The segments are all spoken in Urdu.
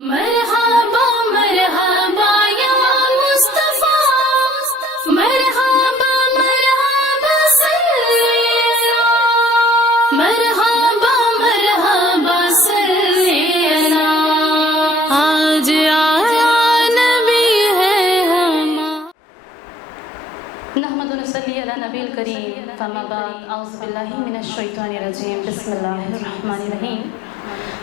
مرحبا مرحبا یا مصطفیٰ، مرحبا مرحبا سلینا، مرحبا مرحبا سلینا، آج آیا نبی ہے ہمارا۔ نحمد و نصلی علی نبی الکریم، فاما بعد، اعوذ باللہ من الشیطان الرجیم، بسم اللہ الرحمن الرحیم۔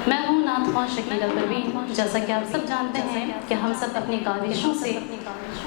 میں ہوں نعت خواں شکیلہ پروین۔ جیسا کہ آپ سب جانتے ہیں کہ ہم سب اپنی کاوشوں سے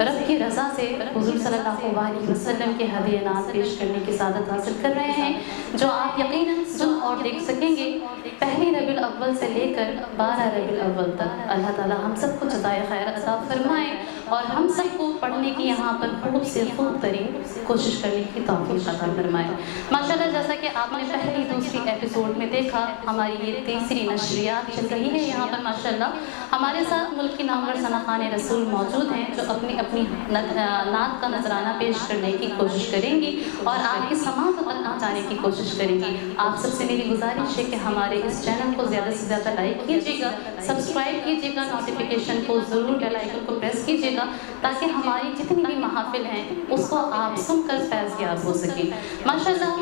رب کی رضا سے حضور صلی اللہ علیہ وسلم کے ہدیہ نعت پیش کرنے کی سعادت حاصل کر رہے ہیں، جو آپ یقیناً سن اور دیکھ سکیں گے۔ پہلی ربیع الاول سے لے کر 12 ربیع الاول تک اللہ تعالیٰ ہم سب کو جزائے خیر عطا فرمائے اور ہم سب کو پڑھنے کی یہاں پر خوب سے خوب ترین کوشش کرنے کی توفیق عطا فرمائے۔ ماشاءاللہ، جیسا کہ آپ نے پہلی دوسری ایپیسوڈ میں دیکھا، ہماری یہ تیسری نشریات چل رہی ہے یہاں پر ماشاءاللہ۔ ہمارے ساتھ ملک کی نامور ثناخوان رسول موجود ہیں، جو اپنی اپنی نعت کا نذرانہ پیش کرنے کی کوشش کریں گی اور آپ کی سماعت تک پہنچانے کی کوشش کریں گی۔ آپ سب سے میری گزارش ہے کہ ہمارے اس چینل کو زیادہ سے زیادہ لائک کیجیے گا، سبسکرائب کیجیے گا، نوٹیفیکیشن کو ضرور بیل آئیکن کو پریس کیجیے گا، تاکہ ہماری جتنی بھی محافل ہیں اس کو آپ سن کر فیض یاب ہو سکیں۔ ماشاءاللہ،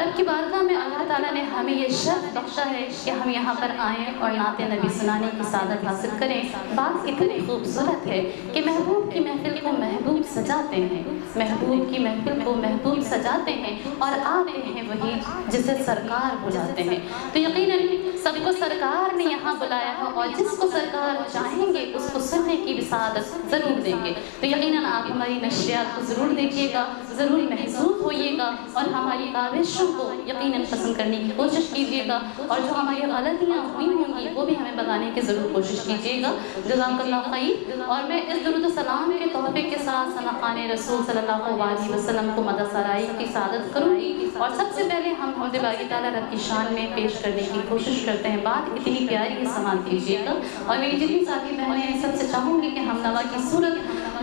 رب کی بارگاہ میں اللہ تعالیٰ نے ہمیں یہ شرف بخشا ہے کہ ہم یہاں پر آئیں اور نعت نبی سنانے کی سعادت حاصل کریں۔ بات اتنی خوبصورت ہے کہ محبوب کی محفل کو محبوب سجاتے ہیں، محبوب کی محفل کو محبوب سجاتے ہیں اور آتے ہیں وہی جسے سرکار بلاتے ہیں۔ تو یقیناً سب کو سرکار نے یہاں بلایا ہے اور جس کو سرکار چاہیں گے اس کو سننے کی بھی سعادت ضرور دیں گے۔ تو یقیناً آپ ہماری نشریات کو ضرور دیکھیے گا، ضرور محظوظ ہوئیے گا اور ہماری کاوشوں کو یقیناً پسند کرنے کی کوشش کیجیے گا، اور جو ہماری غلطیاں ہوئی ہوں گی وہ بھی ہمیں بتانے کی ضرور کوشش کیجیے گا۔ جزاک اللہ خیر۔ اور میں اس درود و سلام کے تحفے کے ساتھ ثناخوان رسول صلی اللہ علیہ وسلم کو مدح سرائی کی سعادت کروں گی، اور سب سے پہلے ہم حمد باقی تعالیٰ رب کی شان میں پیش کرنے کی کوشش کرتے ہیں۔ بات اتنی پیاری ہے، سماعت کیجیے گا، اور میری جتنی ساتھی بہنیں ہیں سب سے چاہوں گی کہ ہم نوا کی صورت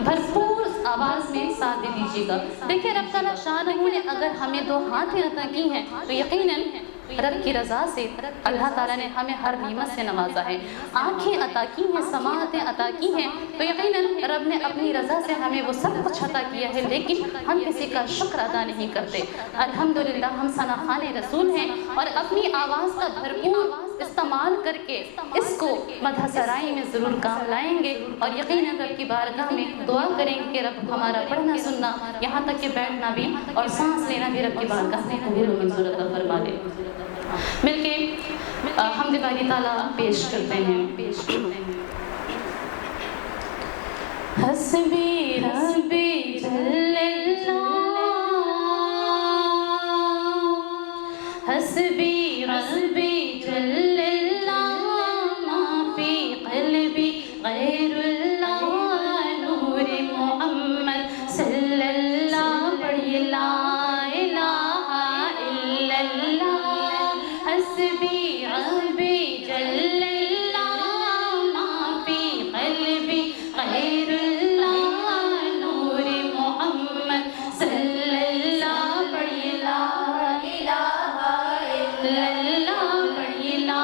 بھرپور آواز میں ساتھ دے دیجیے گا۔ دیکھیں، رب تعالیٰ شاہ نے اگر ہمیں 2 ہاتھیں عطا کی ہیں تو یقیناً رب کی رضا سے اللہ تعالیٰ نے ہمیں ہر نعمت سے نوازا ہے۔ آنکھیں عطا کی ہیں، سماعتیں عطا کی ہیں، تو یقیناً رب نے اپنی رضا سے ہمیں وہ سب کچھ عطا کیا ہے، لیکن ہم کسی کا شکر ادا نہیں کرتے۔ الحمدللہ ہم ثناخوان رسول ہیں اور اپنی آواز کا بھرپور استعمال کر کے اس کو مدح سرائی میں ضرور کام لائیں گے، اور یقیناً رب کی بارگاہ میں دعا کریں گے کہ رب ہمارا پڑھنا سننا، یہاں تک کہ بیٹھنا بھی اور سانس لینا بھی رب کی بارگاہ میں قبول و منظور عطا فرما لے۔ مل کے حمد باری تعالیٰ پیش کرتے ہیں۔ حسبی ربی جل اللہ، حسبی ربی جل اللہ، ما فی قلبی غیر اللہ، نور محمد صلی اللہ، پڑھیے لا الہ الا اللہ۔ حسبی ربی جل اللہ، ما فی قلبی غیر اللہ، نور محمد صلی اللہ، پڑھیے لا الہ الا اللہ، پڑھیے لا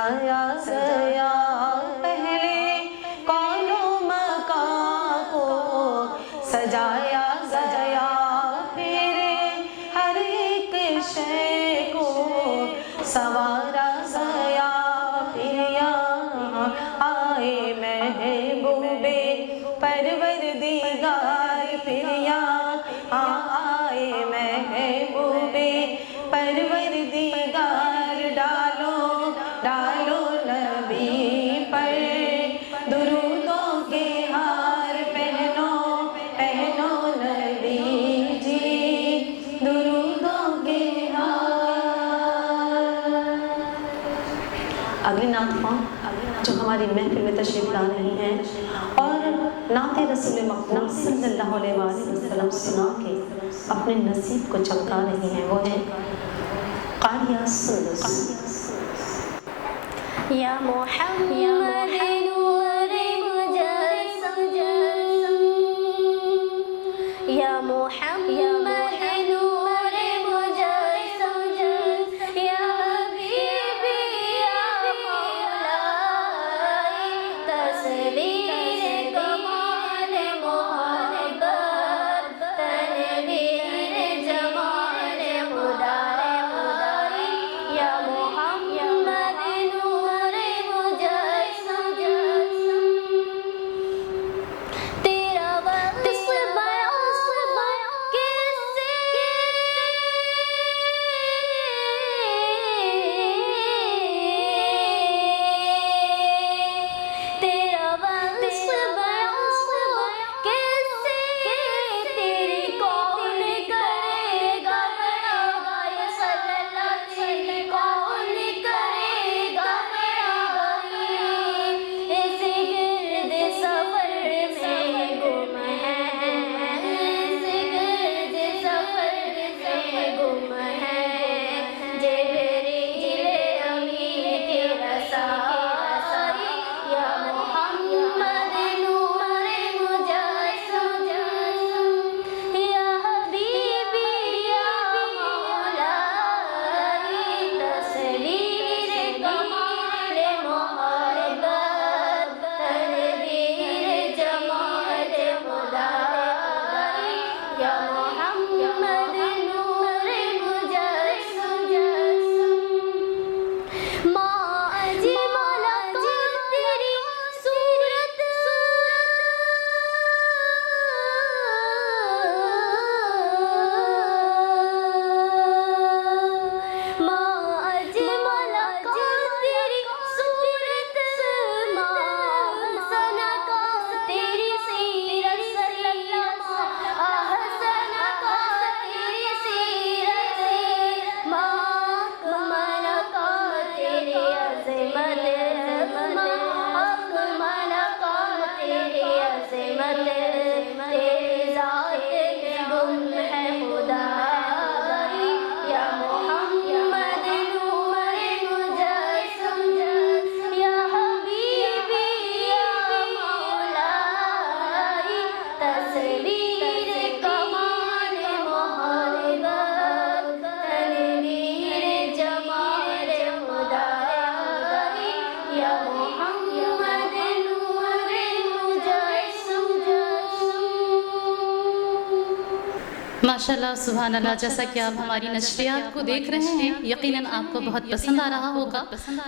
سجایا گیا پہلے کون و مکان کو، سجایا گیا پھر ہر ایک شے کو، سنوارا گیا پھر یہاں آئے محبوب پروردگار، پھر یہاں آئے محبوب پروردگار، ڈالو ڈالو نبی پر درودوں کے ہار، پہنو پہنو نبی جی درودوں کے ہار۔ اگلی نعت خواں جو ہماری محفل میں تشریف لا رہی ہیں اور نعت رسول مقبول صلی اللہ علیہ وسلم سنا کے اپنے نصیب کو چمکا رہی ہیں، وہ ہے قاریہ سندس۔ یا محمد نور مجسم، یا محمد نور مجسم، یا حبیبی یا مولائی، تصویر کمال محبت، تنویر جمال خدائی، یا محمد نور مجسم، تیرا وقت بیان کیسے، تیرا وقت بیان کیسے، تیری کون کرے گا بڑائی، صلی اللہ علیہ کون کرے گا بڑائی، اس گرد سفر میں گم ہے، اس گرد سفر میں گم ہے، جبریل امین کے رسائی، یا محمد نور مجسم، یا حبیبی یا مولائی، تصویر کمال محبت، تنویر جمال خدائی، یا محمد نور مجسم، ما اجمل تیری صورت، ما اجمل تیری صورت، ما احسن تیری سیرت، صلی اللہ احسن تیری سیرت، ما اکمل تیری عظمت، ما اکمل تیری عظمت، تیری ذات میں گم ہے خدائی، یا محمد نور مجسم، یا حبیبی یا مولائی، تصویر کمال محبت، تنویر جمال خدائی، یا محمد نور مجسم۔ ماشاءاللہ سبحان اللہ، جیسا کہ آپ ہماری نشریات کو دیکھ رہے ہیں یقیناً آپ کو بہت پسند آ رہا ہوگا۔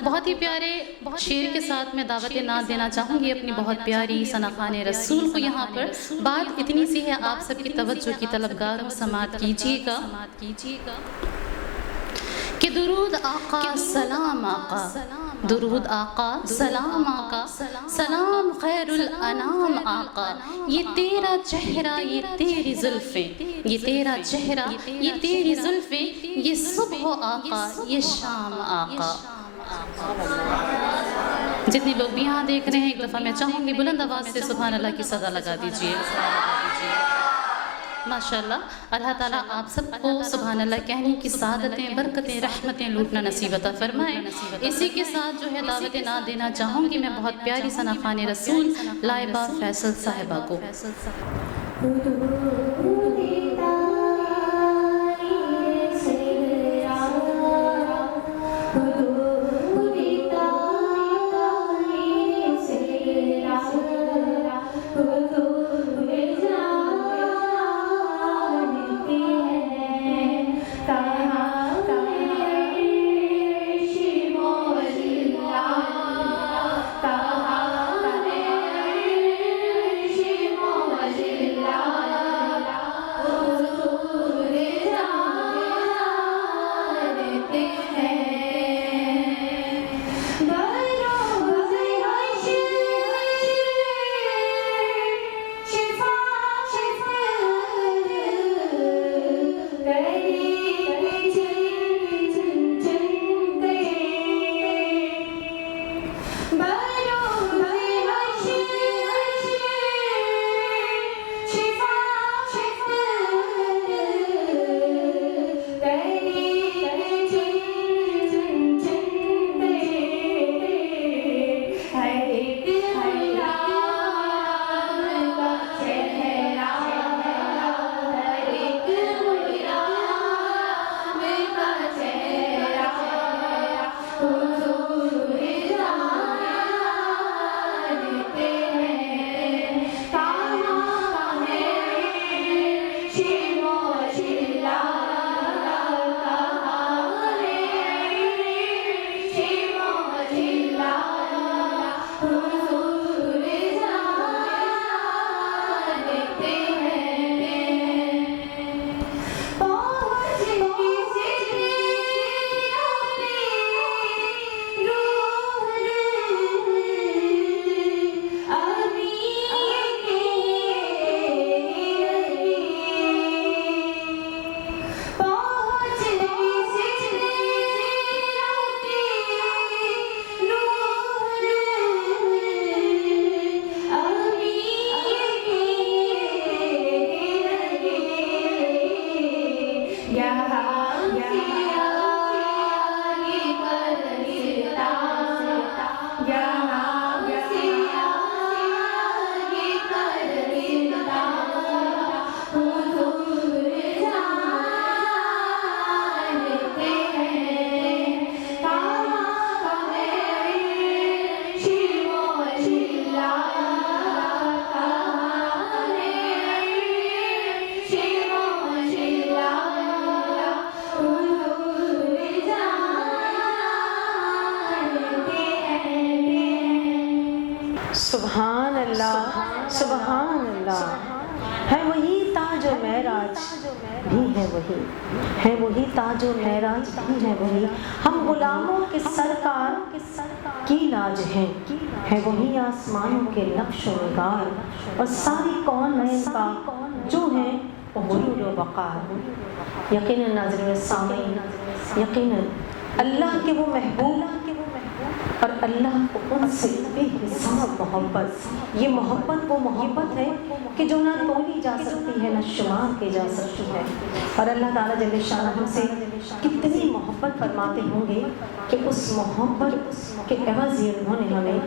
بہت ہی پیارے شعر کے ساتھ میں دعوت نعت دینا چاہوں گی اپنی بہت پیاری ثناخوان رسول کو۔ یہاں پر بات اتنی سی ہے، آپ سب کی توجہ کی طلبگار سماعت کیجیے گا کہ درود آقا سلام آقا، درود آقا سلام آقا، سلام خیر الانام آقا، یہ تیرا چہرہ یہ تیری زلفیں، یہ تیرا چہرہ یہ تیری زلفیں، یہ صبح آقا یہ شام آقا۔ جتنے لوگ بھی یہاں دیکھ رہے ہیں ایک دفعہ میں چاہوں گی بلند آواز سے سبحان اللہ کی صدا لگا دیجیے۔ ماشاءاللہ اللہ تعالیٰ آپ سب کو سبحان اللہ کہنے کی سعادتیں، برکتیں، رحمتیں لوٹنا نصیب عطا فرمائے۔ اسی کے ساتھ جو ہے دعوت نعت دینا چاہوں گی میں بہت پیاری ثناخوان رسول لائبہ فیصل صاحبہ کو۔ حدود سبحان اللہ سبحان اللہ، ہے وہی تاج و معراج بھی ہے وہی تاج و معراج بھی ہے وہی، ہم غلاموں کے سرکار کی لاج ہے وہی آسمانوں کے نقش و نگار، اور ساری کون کا جو ہے غرور و وقار۔ یقیناً ناظرین سامعین، یقیناً اللہ کے وہ محبوب اور اللہ کو ان سے بے حساب محبت، یہ محبت وہ محبت ہے کہ جو نہ تولی جا سکتی ہے نہ شمار کی جا سکتی ہے، اور اللہ تعالیٰ جل شانہ ہم سے کتنی محبت فرماتے ہوں گے کہ اس محبت کے عوض یہ انہوں نے ہمیں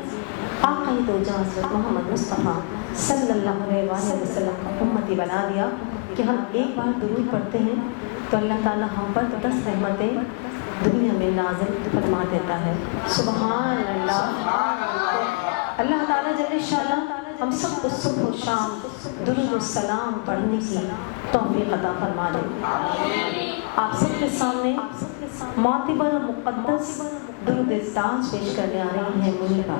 آقا دو جہاں حضرت محمد مصطفیٰ صلی اللہ علیہ وآلہ وسلم کا امتی بنا دیا کہ ہم ایک بار درود پڑھتے ہیں تو اللہ تعالیٰ ہم پر 10 رحمتیں دنیا میں نازل فرما دیتا ہے۔ سبحان اللہ۔ اللہ تعالیٰ جل شانہ ہم سب کو صبح و شام درود و سلام پڑھنے کی توفیق عطا فرما دے۔ آپ سب کے سامنے معتبر و مقدس درود تاج پیش کرنے آ رہی ہیں منیبہ۔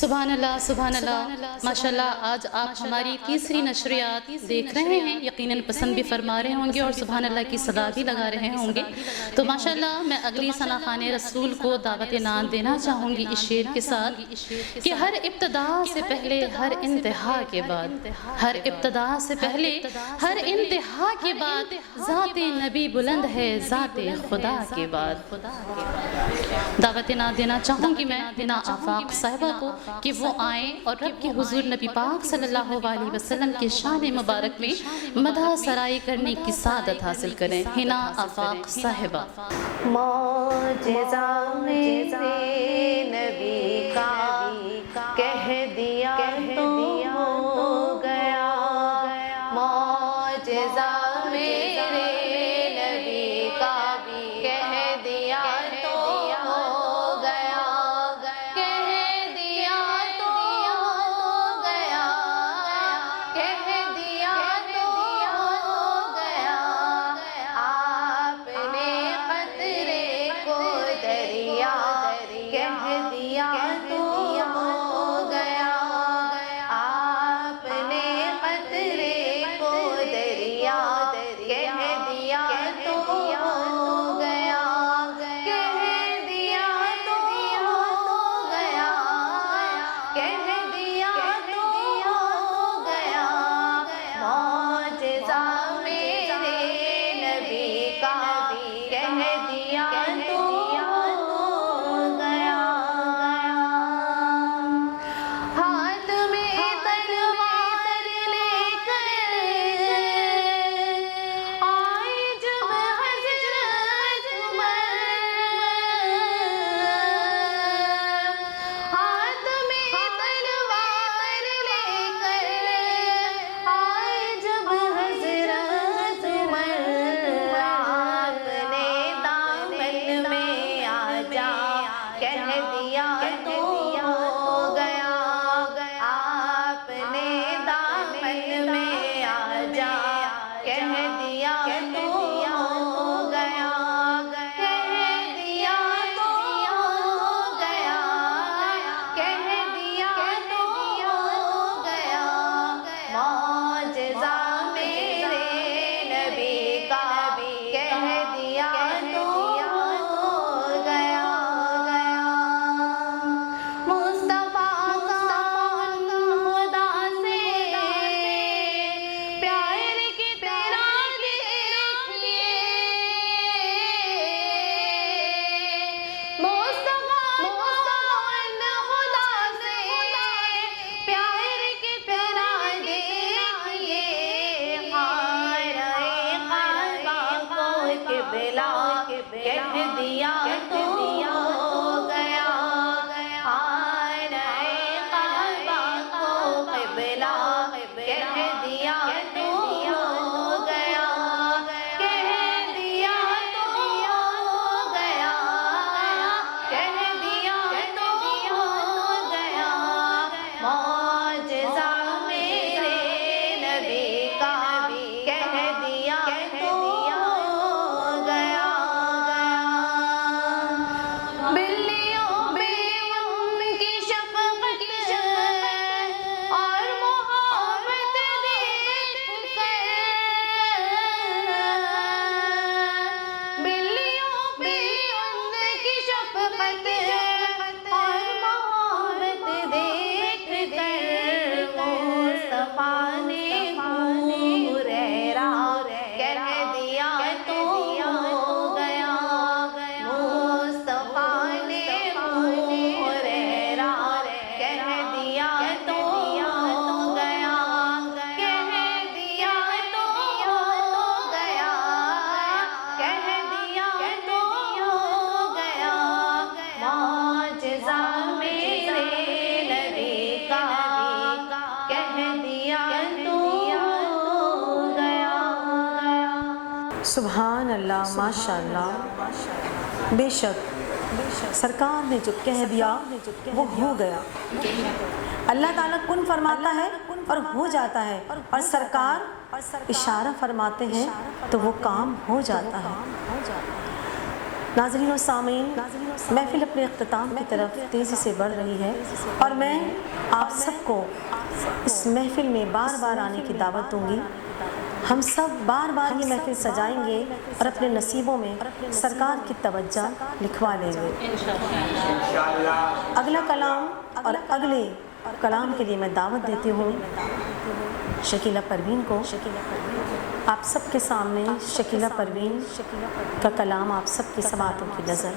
سبحان اللہ ماشاءاللہ آج آپ ہماری تیسری نشریات دیکھ رہے ہیں، یقیناً پسند بھی فرما رہے ہوں گے اور سبحان اللہ کی صدا بھی لگا رہے ہوں گے۔ تو ماشاءاللہ میں اگلی ثنا خوان رسول کو دعوت نعت دینا چاہوں گی اس شعر کے ساتھ کہ ہر ابتدا سے پہلے ہر انتہا کے بعد، ہر ابتدا سے پہلے ہر انتہا کے بعد ذات نبی بلند ہے ذات خدا کے بعد۔ دعوت نعت دینا چاہوں گی میں ہنا آفاق صاحبہ کو کہ وہ آئیں اور رب کے حضور نبی پاک صلی اللہ علیہ وسلم کے شان مبارک میں مدح سرائی کرنے کی سعادت حاصل کریں۔ ہنا آفاق صاحبہ۔ معجزہ میرے نبی کا کہہ دیا تو ہو گیا، معجزہ میرے نبی کا کہہ دیا تو ہو گیا، کہہ دیا تو ہو گیا، کہہ دیا تو ہو گیا، آپ نے قطرے کو دریا کہہ دیا تو ہو گیا، آپ نے قطرے کو دریا کہہ دیا تو ہو گیا، کہہ دیا تو ہو گیا، کہہ دیا تو ہو گیا، معجزہ میرے نبی کا کہہ دیا تو ہو گیا۔ ہاتھ میں تلوار لے کر آئے جب حضرت عمر، ہاتھ میں تلوار لے کر آئے جب حضرت عمر، آپ نے دامن میں آ جا کہہ دیا تو ہو گیا، آپ نے دامن میں آ جا کہہ دیا تو ہو گیا، کہہ دیا تو ہو گیا، کہہ دیا تو ہو گیا، معجزہ میرے نبی کا کہہ دیا تو ہو گیا۔ مصطفیٰ کا خدا سے پیار کتنا دیکھیے، مصطفیٰ کا خدا سے پیار کتنا دیکھیے، ہائے قلبہ کو قبلہ کہہ دیا تو ہو گیا، ہائے قلبہ کو قبلہ کہہ دیا تو ہو گیا، کہہ دیا تو ہو گیا، کہہ دیا تو ہو گیا، معجزہ میرے نبی کا کہہ دیا تو ہو گیا۔ بلیوں پہ ان کی شفقت اور محبت دیکھ کر، بلیوں پہ ان کی شفقت اور محبت دیکھ کر، مصطفیٰ نے حریرہ کہہ دیا تو ہو گیا، مصطفیٰ نے حریرہ کہہ دیا تو ہو گیا، کہہ دیا تو ہو گیا، کہہ دیا تو ہو گیا، معجزہ میرے نبی کا کہہ دیا تو ہو گیا۔ سبحان اللہ، ماشاء اللہ، بے شک سرکار نے جو کہہ دیا وہ ہو گیا۔ اللہ تعالیٰ کن فرماتا ہے اور ہو جاتا ہے، اور سرکار اشارہ فرماتے ہیں تو وہ کام ہو جاتا ہے۔ ناظرین و سامعین، محفل اپنے اختتام کی طرف تیزی سے بڑھ رہی ہے اور میں آپ سب کو اس محفل میں بار بار آنے کی دعوت دوں گی۔ ہم سب بار بار یہ محفل سجائیں گے اور اپنے نصیبوں میں سرکار کی توجہ لکھوا لیں گے۔ اگلا کلام اور اگلے کلام کے لیے میں دعوت دیتی ہوں شکیلہ پروین کو۔ آپ سب کے سامنے شکیلہ پروین کا کلام آپ سب کی سماعتوں کی نظر۔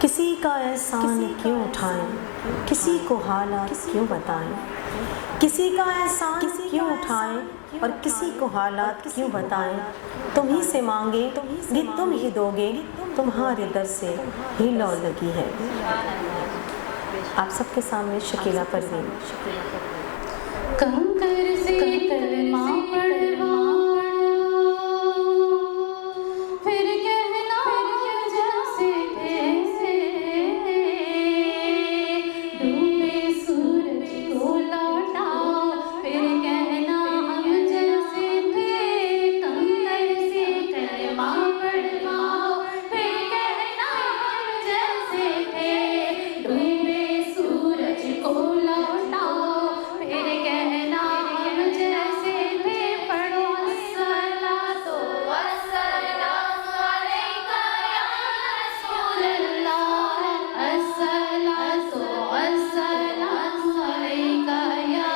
کسی کا احسان کیوں اٹھائیں، کسی کو حالات کیوں بتائیں، کسی کا احسان کیوں اٹھائیں اور کسی کو حالات کیوں بتائیں، تم ہی سے مانگے گی تم ہی دو گے، تمہارے در سے ہی لو لگی ہے۔ آپ سب کے سامنے شکیلہ پروین۔ کنکر سے کلمہ پڑھواؤ، پھر کہنا جیسے تھے، ڈوبے سورج کو لوٹاؤ، پھر کہنا ہم جیسے تھے۔ کنکر سے کلمہ پڑھواؤ، پھر کہنا ہم جیسے تھے، ڈوبے سورج کو لوٹاؤ، پھر کہنا ہم جیسے تھے۔ پڑھو الصلاۃ والسلام علیکہ یا رسول اللہ، الصلاۃ والسلام علیکہ یا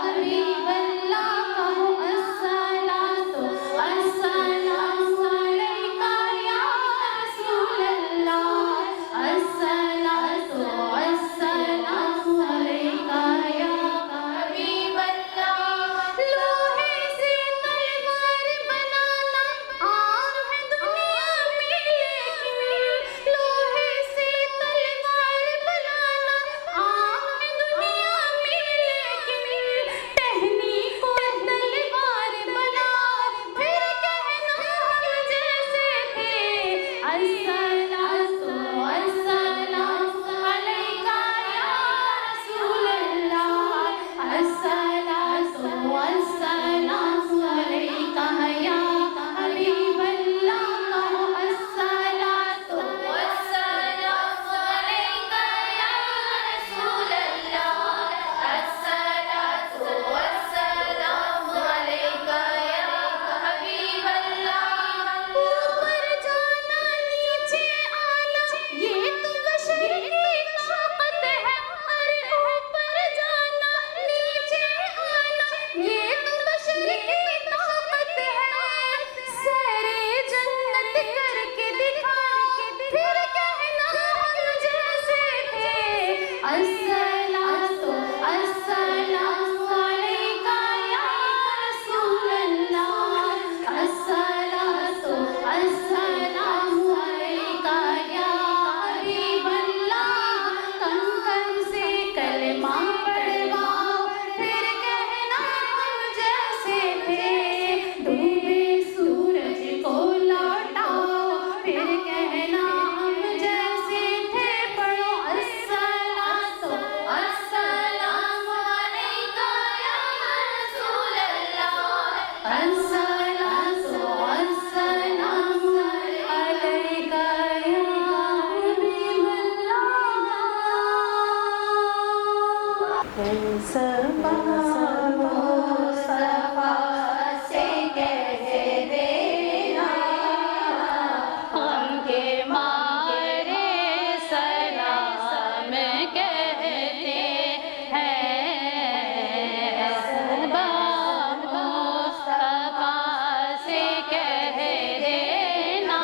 حبیب اللہ، کہو الصلاۃ والسلام علیکہ یا رسول اللہ، الصلاۃ والسلام علیکہ یا حبیب اللہ۔ لوہے سے تلوار بنانا عام ہے دنیا میں، لیکن لوہے سے تلوار بنانا عام ہے دنیا میں، لیکن ٹہنی کو تلوار بنا، پھر کہنا ہم جیسے تھے۔ الصلاۃ والسلام علیکہ یا رسول اللہ، الصلاۃ والسلام علیکہ یا حبیب اللہ، کہو الصلاۃ والسلام علیکہ یا رسول اللہ، الصلاۃ والسلام علیکہ یا حبیب اللہ۔ اوپر جانا نیچے آنا یہ تو بشر کی طاقت ہے، ارے اوپر جانا نیچے آنا یہ تو بشر کی طاقت ہے۔ سیر جنت کر کے دکھا، پھر کہنا ہم جیسے تھے۔ الصلاۃ والسلام علیکہ یا رسول اللہ، الصلاۃ والسلام علیکہ یا حبیب اللہ۔ کنکر سے کلمہ پڑھواؤ، پھر کہنا ہم جیسے تھے، ڈوبے سورج کو لوٹاؤ، پھر کہنا ہم جیسے تھے۔ پڑھو الصلاۃ والسلام علیکہ یا رسول اللہ، الصلاۃ والسلام علیکہ یا حبیب مصطفیٰ سے کہہ دینا، ہم کے مارے سلام کہتے ہیں، احباب مصطفیٰ سے کہہ دینا،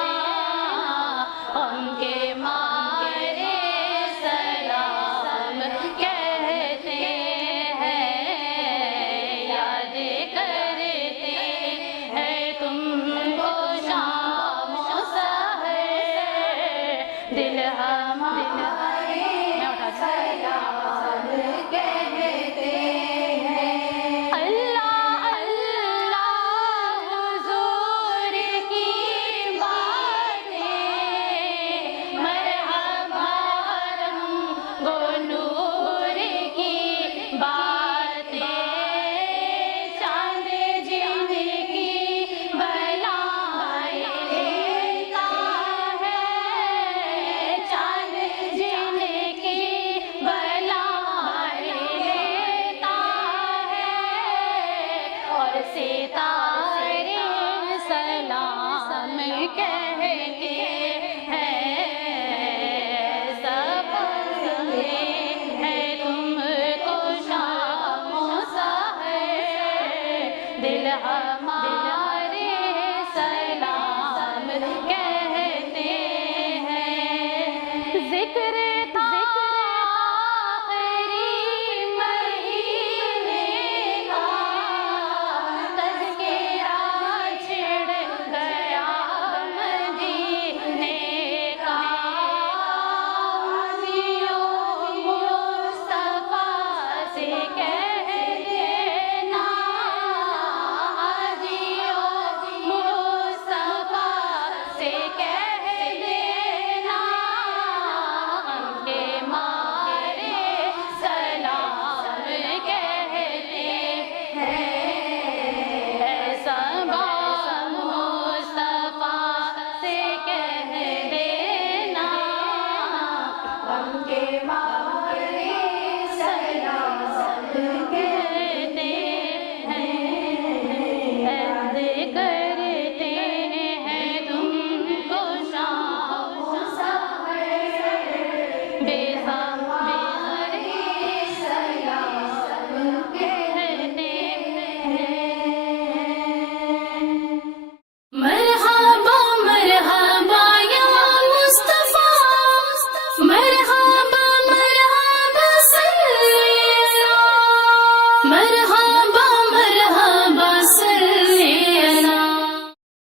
ہم کے مارے سلام کہتے ہیں، یاد کرتے ہیں تم کو شام و سحر، دل ہمارے سلام